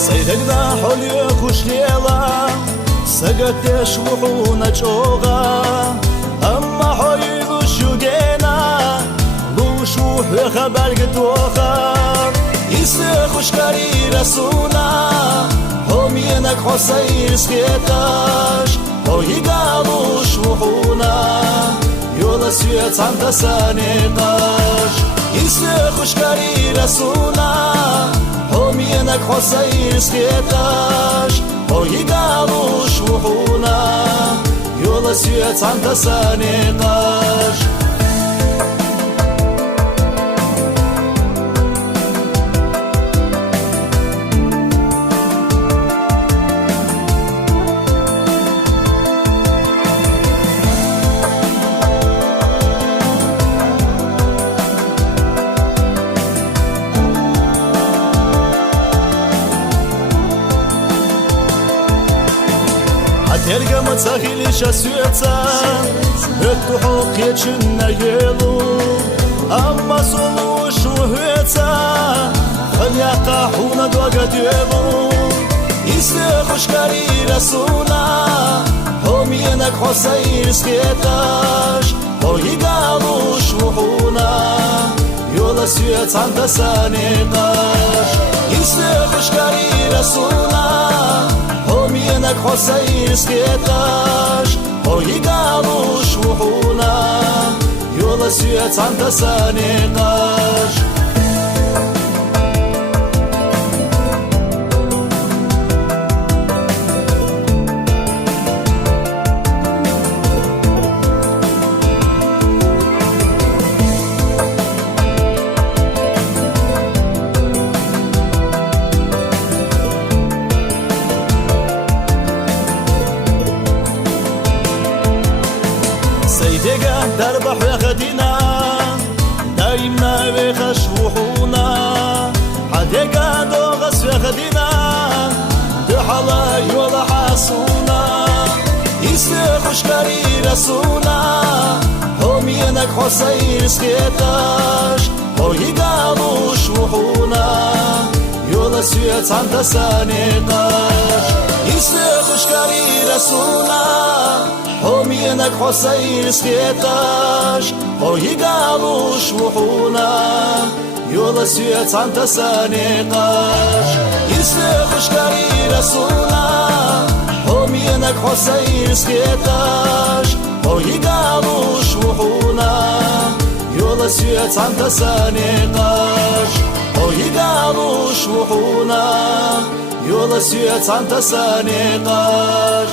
سيدنا حلي خوش ليلا سقط شوحونا جوغا أما حيلو شوقينا لو شوح خبر قدوخا يسخوش كاري رسونا هم ينك حسير سكيتاش هو يقالو شوحونا يولا سيت عند سانيقاش يسخوش كاري رسونا هم ينك حسير سكيتاش هو يقالو شوحونا يولا سيت عند سانيقاش Erga më ca hilisha syöca Hëttu hoqje që në jelu Amma solu shu hyöca Hënja ka huna doga djelu Iste hushkari rasuna Hom jenak hosajir skjetash Po I galu shu huna Jolla syöca në sanetash Iste hushkari rasuna هم ينك حسير سكيتاش هو يقالو شوحونا يولا سيت عند سانيقاش سيدقا دربح ويخدنا دايما ويخش وحونا حدقا دوغس ويخدنا دحلا يولا حاسونا يسخوش كاري رسونا هم ينك حسير سكيتاش هو يقالو شوحونا يولا سيت عند سانيقاش يسخوش كاري رسونا هم ينك حسير سكيتاش هو يقالو شوحونا يولا سيت عند سانيقاش يسخوش كاري رسونا هم ينك حسير سكيتاش هو يقالو شوحونا يولا سيت عند سانيقاش هو يقالو شوحونا يولا سيت عند سانيقاش